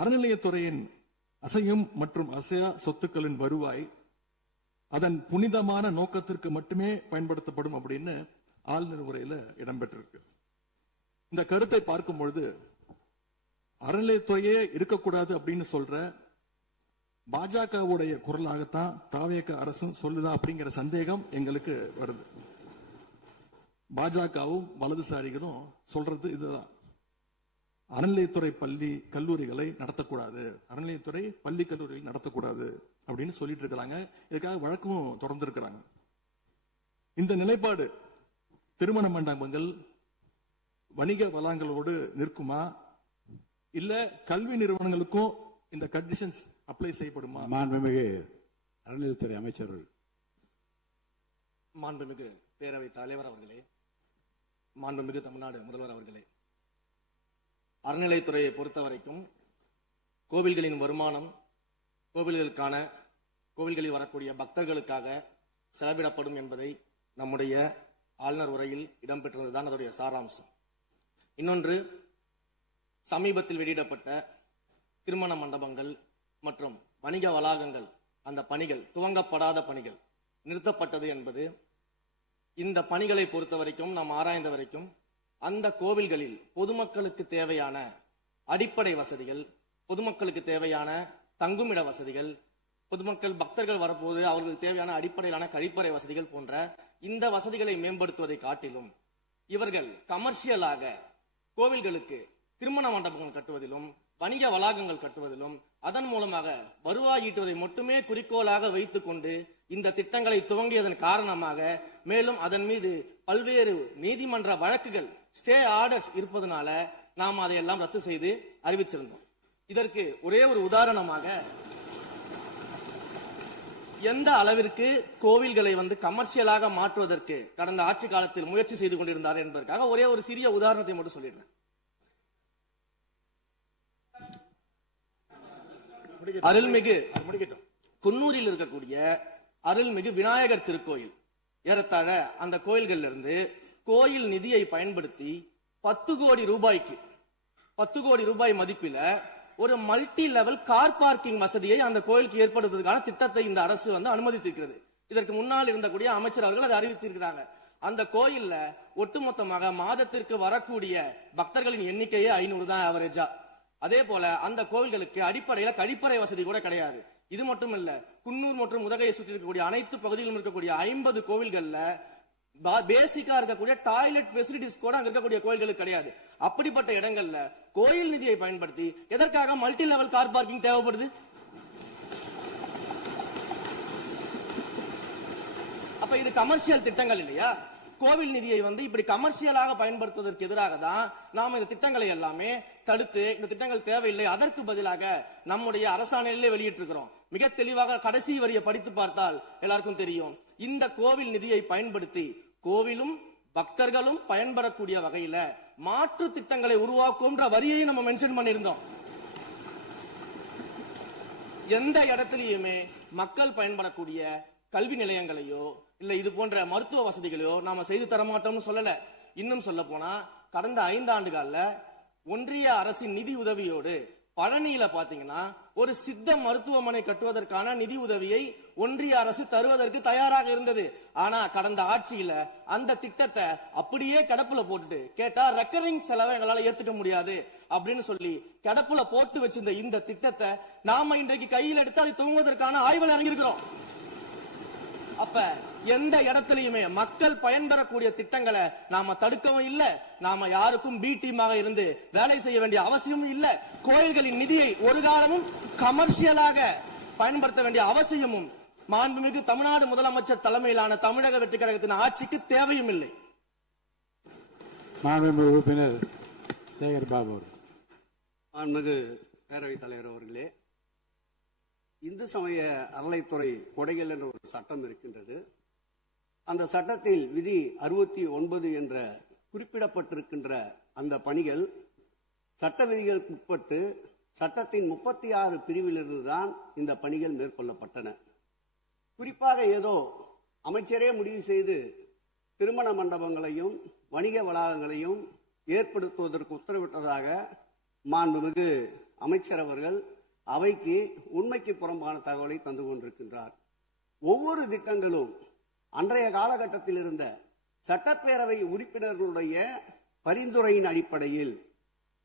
அறநிலையத்துறையின் அசையும் மற்றும் அசையா சொத்துக்களின் வருவாய் அதன் புனிதமான நோக்கத்திற்கு மட்டுமே பயன்படுத்தப்படும் அப்படின்னு ஆளுநர் உரையில இடம்பெற்றிருக்கு. இந்த கருத்தை பார்க்கும் பொழுது அறநிலையத்துறையே இருக்கக்கூடாது அப்படின்னு சொல்ற பாஜகவுடைய குரலாகத்தான் தாவேக அரசும் சொல்லுதா அப்படிங்கிற சந்தேகம் எங்களுக்கு வருது. பாஜகவும் வலதுசாரிகளும் சொல்றது இதுதான், அறநிலையத்துறை பள்ளி கல்லூரிகளை நடத்தக்கூடாது, அறநிலையத்துறை பள்ளி கல்லூரிகளை நடத்தக்கூடாது அப்படின்னு சொல்லிட்டு இருக்கிறாங்க. இதுக்காக வழக்கும் தொடர்ந்து இருக்கிறாங்க. இந்த நிலைப்பாடு திருமண மண்டபங்கள் வணிக வளங்களோடு நிற்குமா, இல்ல கல்வி நிறுவனங்களுக்கும் இந்த கண்டிஷன்ஸ் அப்ளை செய்யப்படுமா? மாண்புமிகு அறநிலையத்துறை அமைச்சர்கள். மாண்புமிகு பேரவைத் தலைவர் அவர்களே, மாண்புமிகு தமிழ்நாடு முதல்வர் அவர்களே, அறநிலையத்துறையை பொறுத்தவரைக்கும் கோவில்களின் வருமானம் கோவில்களில் வரக்கூடிய பக்தர்களுக்காக செலவிடப்படும் என்பதை நம்முடைய ஆளுநர் உரையில் இடம்பெற்றிருந்ததுதான் அதனுடைய சாராம்சம். இன்னொன்று, சமீபத்தில் வெளியிடப்பட்ட திருமண மண்டபங்கள் மற்றும் வணிக வளாகங்கள் அந்த பணிகள் துவங்கப்படாத பணிகள் நிறுத்தப்பட்டது என்பது இந்த பணிகளை பொறுத்த வரைக்கும் நாம் ஆராய்ந்த வரைக்கும் அந்த கோவில்களில் பொதுமக்களுக்கு தேவையான அடிப்படை வசதிகள், பொதுமக்களுக்கு தேவையான தங்குமிட வசதிகள், பொதுமக்கள் பக்தர்கள் வரப்போது அவர்களுக்கு தேவையான அடிப்படையிலான கழிப்பறை வசதிகள் போன்ற இந்த வசதிகளை மேம்படுத்துவதை காட்டிலும் இவர்கள் கமர்ஷியலாக கோவில்களுக்கு திருமண மண்டபங்கள் கட்டுவதிலும் வணிக வளாகங்கள் கட்டுவதிலும் அதன் மூலமாக வருவாய் ஈட்டுவதை மட்டுமே குறிக்கோளாக வைத்துக் கொண்டு இந்த திட்டங்களை துவங்கியதன் காரணமாக மேலும் அதன் மீது பல்வேறு நீதிமன்ற வழக்குகள் ஸ்டே ஆர்டர்ஸ் இருப்பதனால நாம் அதையெல்லாம் ரத்து செய்து அறிவிச்சிருந்தோம். இதற்கு ஒரே ஒரு உதாரணமாக, எந்த அளவிற்கு கோவில்களை கமர்ஷியலாக மாற்றுவதற்கு கடந்த ஆட்சி காலத்தில் முயற்சி செய்து கொண்டிருந்தார் என்பதற்காக ஒரே ஒரு சிறிய உதாரணத்தை மட்டும் சொல்லிடுறேன். அருள்மிகு குன்னூரில் இருக்கக்கூடிய அருள்மிகு விநாயகர் திருக்கோயில், ஏறத்தாழ அந்த கோயில்கள் இருந்து கோயில் நிதியை பயன்படுத்தி 10 கோடி ரூபாய் மதிப்பில ஒரு மல்டி லெவல் கார் பார்க்கிங் வசதியை அந்த கோயிலுக்கு ஏற்படுத்துவதற்கான திட்டத்தை இந்த அரசு அனுமதித்திருக்கிறது. இதற்கு முன்னால் இருந்தக்கூடிய அமைச்சர் அவர்கள் அதை அறிவித்திருக்கிறாங்க. அந்த கோயில்ல ஒட்டுமொத்தமாக மாதத்திற்கு வரக்கூடிய பக்தர்களின் எண்ணிக்கையே 500 தான் ஆவரேஜா. அதே போல அந்த கோவில்களுக்கு அடிப்படையில கழிப்பறை வசதி கூட கிடையாது. இது மட்டும் இல்ல, குன்னூர் மற்றும் உதகையை சுற்றி இருக்கக்கூடிய அனைத்து பகுதிகளிலும் இருக்கக்கூடிய 50 கோவில்கள்ல பேசிக்கா இருக்கக்கூடிய டாய்லெட் ஃபெசிலிட்டிஸ் கூட அங்க இருக்கக்கூடிய கோயில்களுக்கு கிடையாது. அப்படிப்பட்ட இடங்கள்ல கோயில் நிதியை பயன்படுத்தி எதற்காக மல்டி லெவல் கார் பார்க்கிங் தேவைப்படுது? அப்ப இது கமர்ஷியல் திட்டங்கள் இல்லையா? கோவில் நிதியை இப்படி கமர்ஷியலாக பயன்படுத்துவதற்கு எதிராக தான் நாம் இந்த திட்டங்களை எல்லாமே தடுத்து இந்த திட்டங்கள் தேவையில்லை, அதற்கு பதிலாக நம்முடைய அரசாணையிலே வெளியிட்டிருக்கிறோம். மிக தெளிவாக கடைசி வரியை படித்து பார்த்தால் எல்லாருக்கும் தெரியும். இந்த கோவில் நிதியை பயன்படுத்தி கோவிலும் பக்தர்களும் பயன்பெறக்கூடிய வகையில மாற்று திட்டங்களை உருவாக்கும்ன்ற வரியை நம்ம மென்ஷன் பண்ணியிருந்தோம். எந்த இடத்திலேயுமே மக்கள் பயன்படக்கூடிய கல்வி நிலையங்களையோ இல்ல இது போன்ற மருத்துவ வசதிகளையோ நாம செய்து தரமாட்டோம்னு சொல்லல. இன்னும் சொல்ல போனா கடந்த 5 ஆண்டுகள்ல ஒன்றிய அரசின் நிதி உதவியோடு பழனியில பாத்தீங்கன்னா ஒரு சித்த மருத்துவமனை கட்டுவதற்கான நிதி உதவியை ஒன்றிய அரசு தருவதற்கு தயாராக இருந்தது. ஆனா கடந்த ஆட்சியில அந்த திட்டத்தை அப்படியே கிடப்புல போட்டுட்டு கேட்டா ரெக்கரிங் செலவை எங்களால ஏத்துக்க முடியாது அப்படின்னு சொல்லி கிடப்புல போட்டு வச்சிருந்த இந்த திட்டத்தை நாம இன்றைக்கு கையில் எடுத்து அதை துவங்குவதற்கான ஆய்வில் இறங்கியிருக்கிறோம். அப்ப எந்த இடத்திலையுமே மக்கள் பயன்பெறக்கூடிய திட்டங்களை நாம தடுக்கவும் இல்ல, நாம யாருக்கும் பி டீமாக இருந்து வேலை செய்ய வேண்டிய அவசியமும் இல்ல. கோயில்களின் நிதியை ஒரு காலமும் கமர்ஷியலாக பயன்படுத்த வேண்டிய அவசியமும் மாண்புமிகு தமிழ்நாடு முதலமைச்சர் தலைமையிலான தமிழக வெற்றி கழகத்தின் ஆட்சிக்கு தேவையும் இல்லை. மாண்புமிகு உறுப்பினர் சேகர் பாபு. மாண்புமிகு பேரவைத் தலைவர் அவர்களே, இந்து சமய அறநிலைத்துறை கொடைகள் என்ற ஒரு சட்டம் இருக்கின்றது. அந்த சட்டத்தில் விதி 69 என்ற குறிப்பிடப்பட்டிருக்கின்ற அந்த பணிகள் சட்ட விதிகளுக்கு உட்பட்டு சட்டத்தின் 36 பிரிவிலிருந்து தான் இந்த பணிகள் மேற்கொள்ளப்பட்டன. குறிப்பாக ஏதோ அமைச்சரே முடிவு செய்து திருமண மண்டபங்களையும் வணிக வளாகங்களையும் ஏற்படுத்துவதற்கு உத்தரவிட்டதாக மாண்புமிகு அமைச்சர் அவர்கள் அவைக்கு உண்மைக்கு புறம்பான தகவலை தந்து கொண்டிருக்கின்றார். ஒவ்வொரு திட்டங்களும் அன்றைய காலகட்டத்தில் இருந்த சட்டப்பேரவை உறுப்பினர்களுடைய பரிந்துரையின் அடிப்படையில்,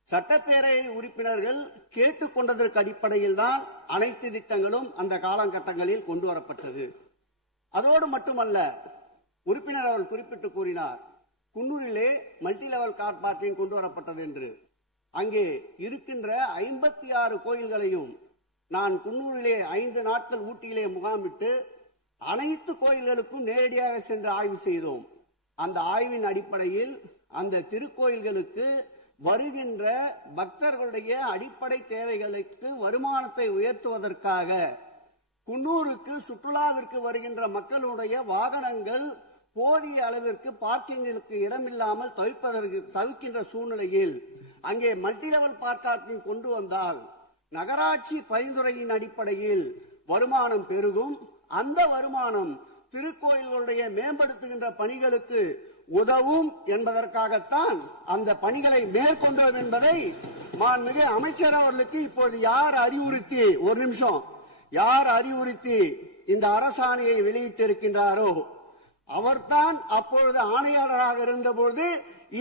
சட்டப்பேரவை உறுப்பினர்கள் கேட்டுக்கொண்டதற்கு அடிப்படையில் தான் அனைத்து திட்டங்களும் அந்த காலகட்டங்களில் கொண்டு வரப்பட்டது. அதோடு மட்டுமல்ல, உறுப்பினர் அவர்கள் குறிப்பிட்டு கூறினார், குன்னூரிலே மல்டி லெவல் கார் பார்க்கிங் கொண்டு வரப்பட்டது என்று. அங்கே இருக்கின்ற 56 கோயில்களையும் நான் குன்னூரிலே 5 நாட்கள் ஊட்டியிலே முகாமிட்டு அனைத்து கோயில்களுக்கும் நேரடியாக சென்று ஆய்வு செய்தோம். அந்த ஆய்வின் அடிப்படையில் அந்த திருக்கோயில்களுக்கு வருகின்ற பக்தர்களுடைய அடிப்படை தேவைகளுக்கு வருமானத்தை உயர்த்துவதற்காக குன்னூருக்கு சுற்றுலாவிற்கு வருகின்ற மக்களுடைய வாகனங்கள் போதிய அளவிற்கு பார்க்கிங்களுக்கு இடமில்லாமல் தவிக்கின்ற சூழ்நிலையில் அங்கே மல்டி லெவல் பார்க்கிங் கொண்டு வந்தால் நகராட்சி பரிந்துரையின் அடிப்படையில் வருமானம் பெருகும். அந்த வருமானம் திருக்கோயில்களுடைய மேம்படுத்துகின்ற பணிகளுக்கு உதவும் என்பதற்காகத்தான் அந்த பணிகளை மேற்கொண்டோம் என்பதை மாண்புமிகு அமைச்சர் அவர்களுக்கு இப்போது யார் அறிவுறுத்தி, ஒரு நிமிஷம், யார் அறிவுறுத்தி இந்த அரசாணையை வெளியிட்டிருக்கின்றாரோ அவர்தான் அப்பொழுது ஆணையாளராக இருந்தபோது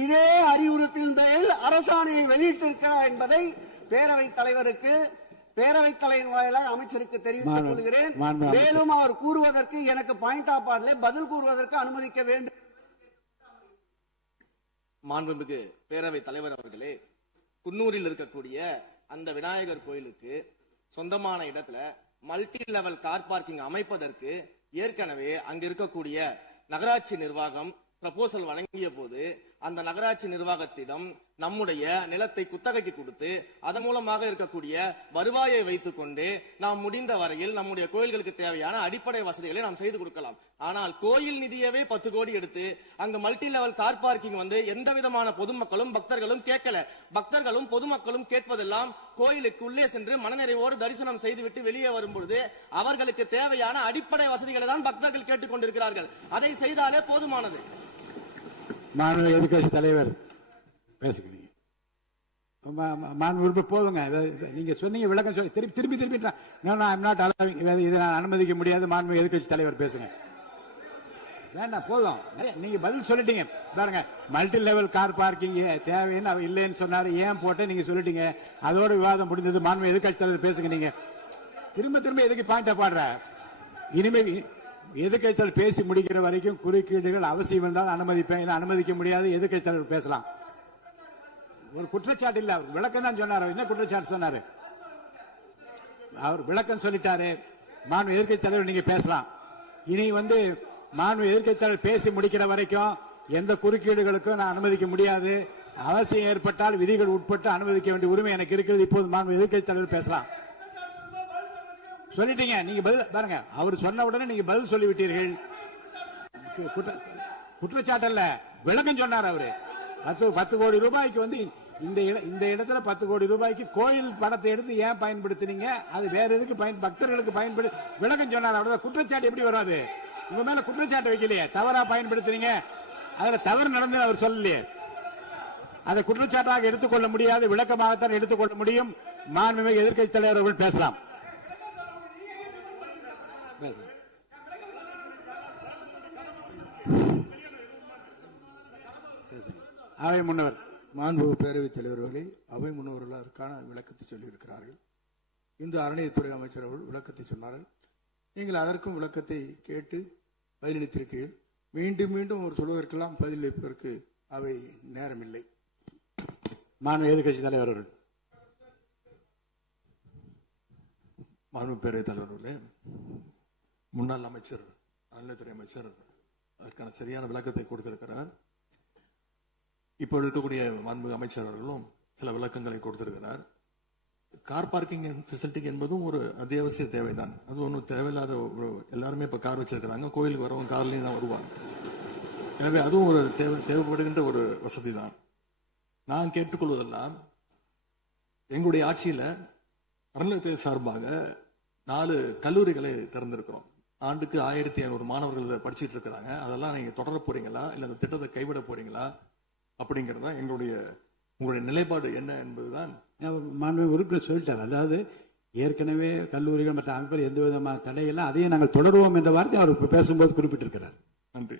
இதே அறிவுறுத்தின் பேரில் அரசாணையை வெளியிட்டிருக்கிறார் என்பதை பேரவைத் தலைவருக்கு, பேரவைத் தலைவர் வாயிலாக அமைச்சருக்கு தெரிவித்துக் கொள்கிறேன். மேலும் அவர் கூறுவதற்கு எனக்கு பாயிண்ட் ஆஃப் ஆர்டர்ல பதில் கூறுவதற்கு அனுமதிக்க வேண்டும். மாண்புமிகு பேரவைத் தலைவர் அவர்களே, குன்னூரில் இருக்கக்கூடிய அந்த விநாயகர் கோயிலுக்கு சொந்தமான இடத்துல மல்டி லெவல் கார் பார்க்கிங் அமைப்பதற்கு ஏற்கனவே அங்க இருக்கக்கூடிய நகராட்சி நிர்வாகம் ப்ரப்போசல் வழங்கிய போது அந்த நகராட்சி நிர்வாகத்திடம் நம்முடைய நிலத்தை குத்தகைக்கு கொடுத்து அதன் மூலமாக இருக்கக்கூடிய வருவாயை வைத்துக் கொண்டு நாம் முடிந்த வரையில் நம்முடைய கோயில்களுக்கு தேவையான அடிப்படை வசதிகளை நாம் செய்து கொடுக்கலாம். ஆனால் கோயில் நிதியவே 10 கோடி எடுத்து அங்க மல்டி லெவல் கார் பார்க்கிங் வந்து எந்த விதமான பொதுமக்களும் பக்தர்களும் கேட்கல. பக்தர்களும் பொதுமக்களும் கேட்பதெல்லாம் கோயிலுக்கு உள்ளே சென்று மனநிறைவோடு தரிசனம் செய்துவிட்டு வெளியே வரும்பொழுது அவர்களுக்கு தேவையான அடிப்படை வசதிகளை தான் பக்தர்கள் கேட்டுக் கொண்டிருக்கிறார்கள். அதை செய்தாலே போதுமானது. மாண்பு எதிர்கட்சி தலைவர் பேசுகிறீங்க. மாண்பு போதுங்க. நீங்க சொன்னீங்க, விளக்கம் சொல்லி திருப்பி இதை நான் அனுமதிக்க முடியாது. மாண்பு எதிர்கட்சி தலைவர் பேசுங்க. வேண்டாம், போதும். நீங்க பதில் சொல்லிட்டீங்க பாருங்க. மல்டி லெவல் கார் பார்க்கிங் தேவைன்னு அவர் இல்லைன்னு சொன்னாரு, ஏன் போட்டு நீங்க சொல்லிட்டீங்க. அதோட விவாதம் முடிந்தது. மாண்பு எதிர்கட்சி தலைவர் பேசுங்க. நீங்க திரும்ப எதுக்கு பாயிண்ட் பாடுற? இனிமே எதிர்கட்சி தலைவர் பேசி முடிக்கிற வரைக்கும் குறுக்கீடுகள் அவசியம் இருந்தால் அனுமதிப்பேன், அனுமதிக்க முடியாது. எதிர்கட்சி தலைவர் பேசலாம். ஒரு குற்றச்சாட்டு இல்ல, அவர் விளக்கம் தான் சொன்னார். என்ன குற்றச்சாட்டு சொன்னாரு? அவர் விளக்கம் சொல்லிட்டாரு. மாண்பு எதிர்கட்சி தலைவர் நீங்க பேசலாம். இனி மாண்பு எதிர்கட்சி தலைவர் பேசி முடிக்கிற வரைக்கும் எந்த குறுக்கீடுகளுக்கும் நான் அனுமதிக்க முடியாது. அவசியம் ஏற்பட்டால் விதிகள் உட்பட்டு அனுமதிக்க வேண்டிய உரிமை எனக்கு இருக்கிறது. இப்போது மாண்பு எதிர்கட்சி தலைவர் பேசலாம். சொல்லிட்டீங்க, நீங்க பதில் பாருங்க. அவர் சொன்ன உடனே நீங்க பதில் சொல்லிவிட்டீர்கள். குற்றச்சாட்டு அல்ல, விளக்கம் சொன்னார் அவரு. 10 கோடி ரூபாய்க்கு இந்த இடத்துல 10 கோடி ரூபாய்க்கு கோயில் பணத்தை எடுத்து ஏன் பயன்படுத்தினீங்க, அது வேற எதுக்கு பக்தர்களுக்கு பயன்படு விளக்கம் சொன்னார். அவ்வளவுதான். குற்றச்சாட்டு எப்படி வராது? உங்க மேல குற்றச்சாட்டு வைக்கலையே, தவறா பயன்படுத்துறீங்க, அதுல தவறு நடந்து அவர் சொல்லலையே. அதை குற்றச்சாட்டாக எடுத்துக்கொள்ள முடியாது, விளக்கமாகத்தான் எடுத்துக்கொள்ள முடியும். மாண்புமிகு எதிர்க்கட்சி தலைவர் அவர்கள் பேசலாம். அவை முன்னவர். மாண்புமிகு பேரவைத் தலைவர்களே, அவை முன்னவர்கள் அதற்கான விளக்கத்தை சொல்லியிருக்கிறார்கள். இந்த அறநிலையத்துறை அமைச்சர் அவர்கள் விளக்கத்தை சொன்னார்கள். நீங்கள் அதற்கும் விளக்கத்தை கேட்டு பதிலளித்திருக்கிறீர்கள். மீண்டும் அவர் சொல்வதற்கெல்லாம் பதிலளிப்பதற்கு அவை நேரமில்லை. மாண்பு எதிர்க்கட்சி தலைவர் அவர்கள். மாண்பு பேரவைத் தலைவர்களே, முன்னாள் அமைச்சர், அறநிலையத்துறை அமைச்சர் அதற்கான சரியான விளக்கத்தை கொடுத்திருக்கிறார். இப்போ இருக்கக்கூடிய மாண்பு அமைச்சர் அவர்களும் சில விளக்கங்களை கொடுத்திருக்கிறார். கார் பார்க்கிங் ஃபெசிலிட்டி என்பதும் ஒரு அத்தியாவசிய தேவைதான். அது ஒன்றும் தேவையில்லாத எல்லாருமே இப்ப கார் வச்சிருக்கிறாங்க. கோயிலுக்கு வரவங்க கார்லயும் தான் வருவாங்க. எனவே அதுவும் ஒரு தேவைப்படுகின்ற ஒரு வசதி தான். நான் கேட்டுக்கொள்வதெல்லாம், எங்களுடைய ஆட்சியில அறநிலையத்துறை சார்பாக 4 கல்லூரிகளை திறந்திருக்கிறோம். ஆண்டுக்கு 1500 மாணவர்கள் படிச்சுட்டு இருக்கிறாங்க. அதெல்லாம் நீங்க தொடர போறீங்களா, இல்ல அந்த திட்டத்தை கைவிட போறீங்களா அப்படிங்கறத எங்களுடைய உங்களுடைய நிலைப்பாடு என்ன என்பதுதான். மாண்பு உறுப்பினர் சொல்லிட்டார். அதாவது ஏற்கனவே கல்லூரிகள் மற்ற அமைப்பில் எந்த விதமான தடையெல்லாம் அதையும் நாங்கள் தொடருவோம் என்ற வார்த்தை அவர் பேசும்போது குறிப்பிட்டிருக்கிறார். நன்றி.